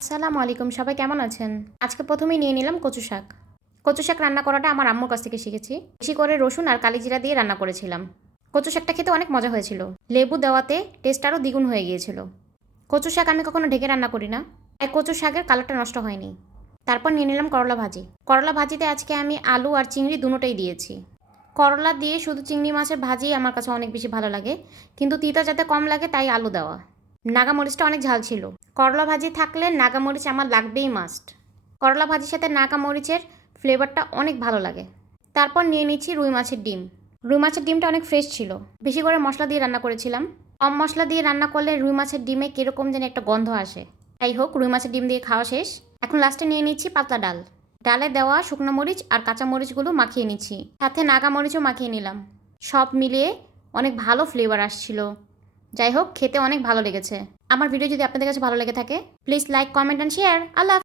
আসসালামু আলাইকুম, সবাই কেমন আছেন? আজকে প্রথমেই নিয়ে নিলাম কচু শাক। কচু শাক রান্না করাটা আমার আম্মুর কাছ থেকে শিখেছি। বেশি করে রসুন আর কালিজিরা দিয়ে রান্না করেছিলাম। কচু শাকটা খেতে অনেক মজা হয়েছিল। লেবু দেওয়াতে টেস্ট আরও দ্বিগুণ হয়ে গিয়েছিল। কচু শাক আমি কখনো ঢেকে রান্না করি না, তাই কচু শাকের কালারটা নষ্ট হয়নি। তারপর নিয়ে নিলাম করলা ভাজি। করলা ভাজিতে আজকে আমি আলু আর চিংড়ি দুটোই দিয়েছি। করলা দিয়ে শুধু চিংড়ি মাছের ভাজি আমার কাছে অনেক বেশি ভালো লাগে, কিন্তু তিতা যাতে কম লাগে তাই আলু দেওয়া। নাগামরিচটা অনেক ঝাল ছিল। করলা ভাজি থাকলে নাগামরিচ আমার লাগবেই মাস্ট। করলা ভাজির সাথে নাগামরিচের ফ্লেভারটা অনেক ভালো লাগে। তারপর নিয়ে নিচ্ছি রুই মাছের ডিম। রুই মাছের ডিমটা অনেক ফ্রেশ ছিল। বেশি করে মশলা দিয়ে রান্না করেছিলাম। কম মশলা দিয়ে রান্না করলে রুই মাছের ডিমে কীরকম যেন একটা গন্ধ আসে। যাই হোক, রুই মাছের ডিম দিয়ে খাওয়া শেষ। এখন লাস্টে নিয়ে নিচ্ছি পাতলা ডাল। ডালে দেওয়া শুকনো মরিচ আর কাঁচা মরিচগুলো মাখিয়ে নিচ্ছি, সাথে নাগামরিচও মাখিয়ে নিলাম। সব মিলিয়ে অনেক ভালো ফ্লেভার আসছিল। যাই হোক, খেতে অনেক ভালো লেগেছে। আমার ভিডিও যদি আপনাদের কাছে ভালো লেগে থাকে, please like, comment and share. Allah.